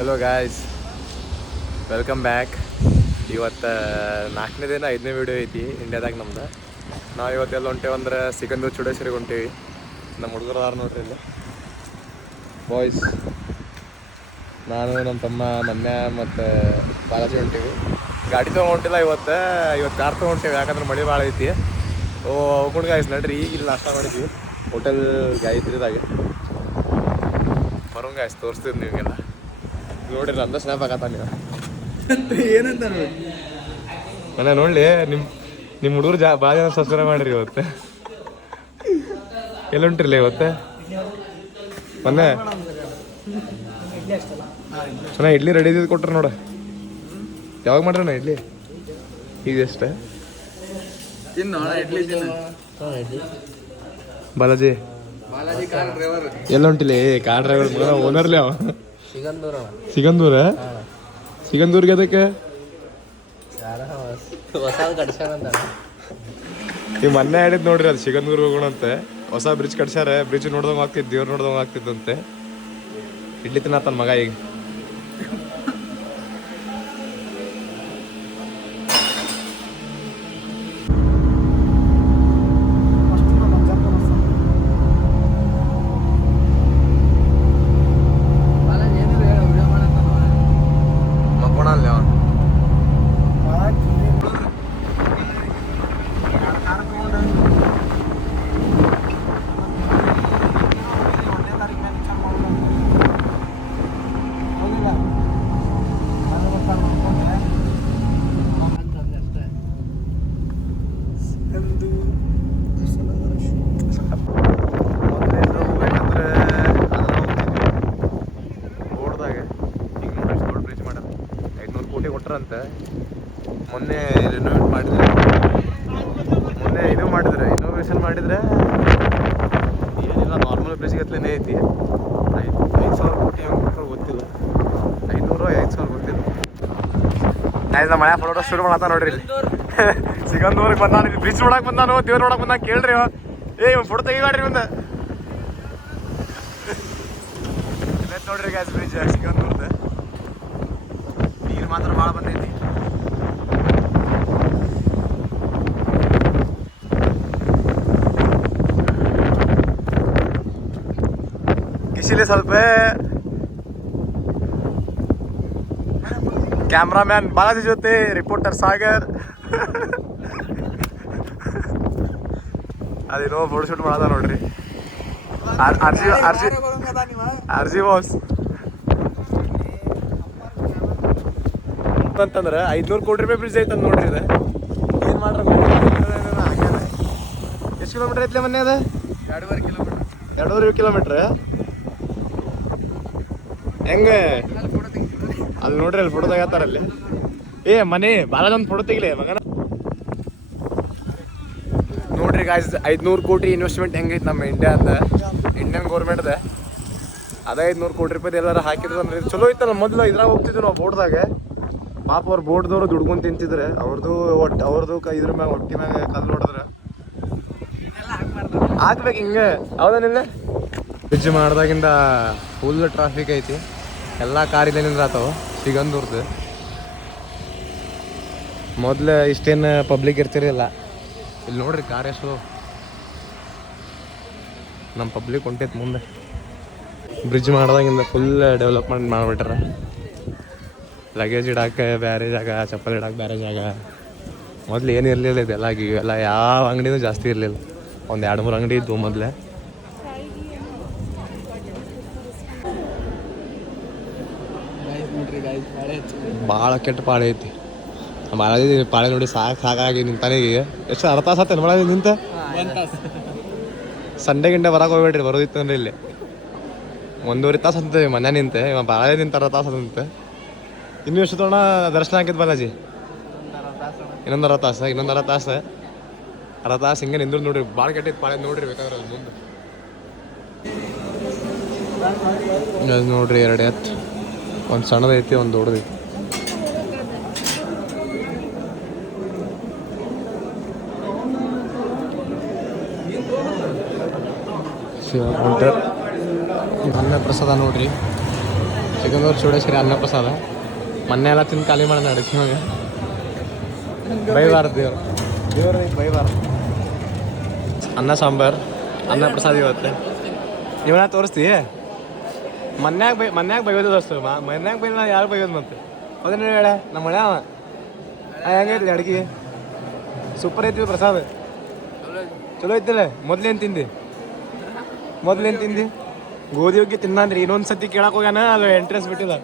Hello guys, welcome back. ಇವತ್ತು 4ನೇ ದಿನ 5ನೇ ವೀಡಿಯೋ ಐತಿ ಇಂಡಿಯಾದಾಗ ನಮ್ದು. ನಾವು ಇವತ್ತೆಲ್ಲ ಹೊಂಟೇವೆ ಅಂದ್ರೆ ಸಿಕಂದೂರು ಚೂಡೇಶ್ವರಿಗೆ ಹೊಂಟೇವಿ. ನಮ್ಮ ಹುಡುಗರು ಅದಾರ ನೋಡ್ರಿ ಇಲ್ಲಿ ಬಾಯ್ಸ್. ನಾನು ನಮ್ಮ ತಮ್ಮ ಮನ್ಯ ಮತ್ತು ಬಾಲಾಜಿ ಹೊಂಟೇವಿ. ಗಾಡಿ ತೊಗೊಂಡು ಹೊಂಟಿಲ್ಲ ಇವತ್ತು ಕಾರ್ ತೊಗೊಂಡು ಹೊಂಟೇವಿ, ಯಾಕಂದ್ರೆ ಮಳೆ ಭಾಳ ಐತಿ. ಹೋಗ್ಕೊಂಡು ಗಾಯ್ಸ್ ನಡ್ರಿ. ಈಗ ಇಲ್ಲಿ ನಾಷ್ಟ ಮಾಡಿದ್ವಿ ಹೋಟೆಲ್ ಗಾಯತ್ರಿದಾಗ. ಬರೋಂಗ ಗಾಯ್ಸ್ ತೋರಿಸ್ತೀವಿ ನಿಮಗೆಲ್ಲ. ನೋಡ್ರಿ ನಂದ ಸ್ನ್ಯಾಪ್ ಆಗತ್ತ ನೀವು ಏನಂತ ನೋಡಿ ಮನೆ ನೋಡ್ಲಿ. ನಿಮ್ಮ ಹುಡುಗರು ಭಾಳ ಜನ ಸಬ್ಸ್ಕ್ರೈಬ್ ಮಾಡಿರಿ ಇವತ್ತು. ಎಲ್ಲ ಹೊಂಟ್ರಿಲ್ಲ ಇವತ್ತು ಮೊನ್ನೆ ಚೆನ್ನಾಗಿ ಇಡ್ಲಿ ರೆಡಿ ಇದ್ದು ಕೊಟ್ರೆ ನೋಡ. ಯಾವಾಗ ಮಾಡ್ರಣ್ಣ ಇಡ್ಲಿ? ಈಗ ಎಷ್ಟು ಬಾಲಾಜಿ ಎಲ್ಲ ಹೊಂಟಿಲ್ಲ? ಕಾರ್ ಡ್ರೈವರ್ ಓನರ್ಲಿ ಅವ. ಸಿಗಂದೂರ್ಗೆ ಅದಕ್ಕೆ ನೀವು ಮೊನ್ನೆ ಹೇಳಿದ್ ನೋಡ್ರಿ, ಅದು ಸಿಗಂದೂರ್ ಹೋಗೋಣಂತೆ. ಹೊಸ ಬ್ರಿಡ್ಜ್ ಕಟ್ಸ್ಯಾರ. ಬ್ರಿಡ್ಜ್ ನೋಡ್ದಂಗೆ ಆಗ್ತಿದ್ದು, ದೇವ್ರು ನೋಡ್ದಂಗೆ ಆಗ್ತಿದ್ದಂತೆ. ಇಡ್ಲಿ ತಿನ್ನತ್ತನ ಮಗ ಈಗ. ಕೊಟ್ರಂತೆ ಮೊನ್ನೆ ರಿನೋವೇಟ್ ಮಾಡಿದ್ರೆ, ಇನೋವೇಷನ್ ಮಾಡಿದ್ರೆ ಏನಿಲ್ಲ, ನಾರ್ಮಲ್ ಬ್ರಿಡ್ಜ್ಗತ್ಲೇ ಐತಿ. 5,000 ಕೋಟಿ ಹೆಂಗೆ ಕೊಟ್ಟರು ಗೊತ್ತಿಲ್ಲ. 500-5,000 ಗೊತ್ತಿಲ್ಲ. ಆಯ್ತು, ಮಳೆ ಫೋಟೋ ಶುರು ಮಾಡತ್ತ ನೋಡ್ರಿ. ಇಲ್ಲಿ ಸಿಗಂದೂರಿಗೆ ಬಂದಾನ, ಇಲ್ಲಿ ಬ್ರಿಡ್ಜ್ ನೋಡಕ್ ಬಂದಾನು, ದೇವ್ರು ನೋಡಕ್ ಬಂದ. ಕೇಳ್ರಿ ಫೋಟೋ ತೆಗಿಬೇಡ್ರಿ ಮುಂದೆ. ನೋಡ್ರಿ ಗ್ಯಾಸ್ ಬ್ರಿಡ್ಜ್ ಸಿಗಂದೂರ್ದು. ನೀರು ಮಾತ್ರ ಭಾಳ ಬಂದೈತಿ. ಕಿಶಿಲಿ ಸ್ವಲ್ಪ ಕ್ಯಾಮ್ರಾಮ್ಯಾನ್ ಬಾಲಾಜಿ ಜೊತೆ ರಿಪೋರ್ಟರ್ ಸಾಗರ್. ಅದೇನೋ ಫೋಟೋ ಶೂಟ್ ಮಾಡದ ನೋಡ್ರಿ. ಆರ್ಜಿ ಬಾಸ್ ಅಂತಂದ್ರೆ 500 ಕೋಟಿ ರೂಪಾಯಿ ಬ್ರಿಡ್ಜ್ ಐತಂದು ನೋಡ್ರಿ. ಇದು ಏನು ಮಾಡ್ರ? ಎಷ್ಟು ಕಿಲೋಮೀಟರ್ ಐತ್ಲೆ ಮೊನ್ನೆ? ಅದು 2.5 ಕಿಲೋಮೀಟ್ರ್. ಹೆಂಗೆ ಅಲ್ಲಿ ನೋಡ್ರಿ, ಅಲ್ಲಿ ಫೋಟೋ ತೆಗತ್ತಾರಲ್ಲಿ. ಮನೆ ಬಾಲಾಜಿ ಫೋಟೋ ತೆಗಿಲಿ ಮಗನ. ನೋಡ್ರಿ ಗಾಯ್ಸ್, 500 ಕೋಟಿ ಇನ್ವೆಸ್ಟ್ಮೆಂಟ್ ಹೆಂಗೈತೆ ನಮ್ಮ ಇಂಡಿಯನ್ ಗೌರ್ಮೆಂಟ್ದ. ಅದೇ 500 ಕೋಟಿ ರೂಪಾಯಿ ಎಲ್ಲಾರು ಹಾಕಿದ್ರು ಅಂದ್ರೆ ಚಲೋ ಐತಲ್ಲ. ಮೊದಲು ಇದ್ರಾಗ ಹೋಗ್ತಿದ್ವಿ ನಾವು ಬೋಟ್ದಾಗ. ಪಾಪ ಅವ್ರು ಬೋಟ್ದವ್ರು ದುಡ್ಕೊಂಡು ತಿಂತಿದ್ರೆ, ಅವ್ರದ್ದು ಇದ್ರ ಮ್ಯಾಗ ಹೊಟ್ಟಿ ಮ್ಯಾಗ ಕಲ್ಲು ಹೊಡೆದ್ರೆ ಹಾಕ್ಬೇಕು ಹಿಂಗೆ. ಹೌದೇನಿಲ್ಲ? ಬ್ರಿಡ್ಜ್ ಮಾಡ್ದಾಗಿಂದ ಫುಲ್ ಟ್ರಾಫಿಕ್ ಐತಿ. ಎಲ್ಲ ಕಾರಿಲ್ಲ ನಿಂದ್ರಾತವ ಸಿಗಂದೂರ್ದು. ಮೊದ್ಲು ಇಷ್ಟೇನು ಪಬ್ಲಿಕ್ ಇರ್ತಿರಲಿಲ್ಲ. ಇಲ್ಲಿ ನೋಡ್ರಿ ಕಾರ್ ಎಷ್ಟು ನಮ್ಮ ಪಬ್ಲಿಕ್ ಹೊಂಟೈತೆ ಮುಂದೆ. ಬ್ರಿಡ್ಜ್ ಮಾಡ್ದಾಗಿಂದ ಫುಲ್ ಡೆವಲಪ್ಮೆಂಟ್ ಮಾಡಿಬಿಟ್ರ. ಲಗೇಜ್ ಇಡಕ್ಕೆ ಬೇರೆ ಜಾಗ, ಚಪ್ಪಲ್ ಇಡಕ್ಕೆ ಬೇರೆ ಜಾಗ. ಮೊದಲು ಏನು ಇರಲಿಲ್ಲ ಇದೆಲ್ಲ. ಇವೆಲ್ಲ ಯಾವ ಅಂಗಡಿನೂ ಜಾಸ್ತಿ ಇರಲಿಲ್ಲ. ಒಂದು 2-3 ಅಂಗಡಿ ಇದ್ವು ಮೊದಲೇ. ಭಾಳ ಕೆಟ್ಟ ಪಾಳೆ ಐತಿ. ಬಾಲಾಜಿ ಪಾಳೆ ನೋಡಿ ಸಾಕಾಗಿ ನಿಂತಾನೆ. ಈಗ ಎಷ್ಟು ಅರ್ಧ ತಾಸು ಆತೇನು ಬಾಲಾಜಿ ನಿಂತ? ಸಂಡೆ ಗಿಂಡೆ ಬರಕ್ಕೆ ಹೋಗ್ಬೇಡ್ರಿ, ಬರೋದಿತ್ತು ಅಂದ್ರೆ ಇಲ್ಲಿ 1.5 ತಾಸು ಅಂತೇವೆ ಮನೆ ನಿಂತೆ. ಇವಾಗ ಬಾಲಾಜಿ ನಿಂತ ಅರ್ಧ ತಾಸು ಅಂತ. ಇನ್ನೂ ಎಷ್ಟು ತೋಣ ದರ್ಶನ ಹಾಕಿದ್ ಬಾಲಾಜಿ? ಇನ್ನೊಂದು ಅರ್ಧ ತಾಸು ಹಿಂಗೆ ನಿಂದ್ರು ನೋಡ್ರಿ. ಭಾಳ ಕೆಟ್ಟೈತೆ ಪಾಳೆ ನೋಡ್ರಿ. ಬೇಕಾದ್ರೆ ಅಲ್ಲಿ ಮುಂದೆ ನೋಡ್ರಿ 2 ಎತ್ತು, ಒಂದು ಸಣ್ಣದೈತಿ, ಒಂದು ದೊಡ್ಡದೈತಿ. ಶಿವ ಕೌಂಟರ್ ಅನ್ನ ಪ್ರಸಾದ ನೋಡ್ರಿ. ಸಿಗಂದೂರು ಚೂಡೇಶ್ವರಿ ಅನ್ನ ಪ್ರಸಾದ ಮೊನ್ನೆ ಎಲ್ಲ ತಿಂದು ಖಾಲಿ ಮಾಡೋಣ ಅಡಿಕೆ ಇವಾಗ ಬೈಬಾರ್ದು ದೇವ್ರ ಬೈಬಾರ್ದು. ಅನ್ನ ಸಾಂಬಾರು ಅನ್ನ ಪ್ರಸಾದ ಇವತ್ತು ಇವನ್ನ ತೋರಿಸ್ತೀ ಮನ್ಯಾಗ ಬೈಯೋದು ದೋಸ್ತು ಮನ್ಯಾಗ ಬೈದ ಯಾರು ಬೈಯೋದು ಮತ್ತೆ ಅದನ್ನ ಹೇಳ ನಮ್ಮ ಮಳೆ ಅವ ಹೆಂಗೈತಿ ಅಡ್ಗೆ ಸೂಪರ್ ಐತಿ ಪ್ರಸಾದ ಚಲೋ ಐತಿಲ್ಲ. ಮೊದ್ಲೇನು ತಿಂದಿ ಗೋಧಿ ಹೋಗಿ ತಿನ್ನ ಅಂದ್ರೆ ಇನ್ನೊಂದು ಸತಿ ಕೇಳಕ್ಕೆ ಹೋಗ್ಯಾನ ಅದು ಎಂಟ್ರೆನ್ಸ್ ಬಿಟ್ಟಿಲ್ಲ.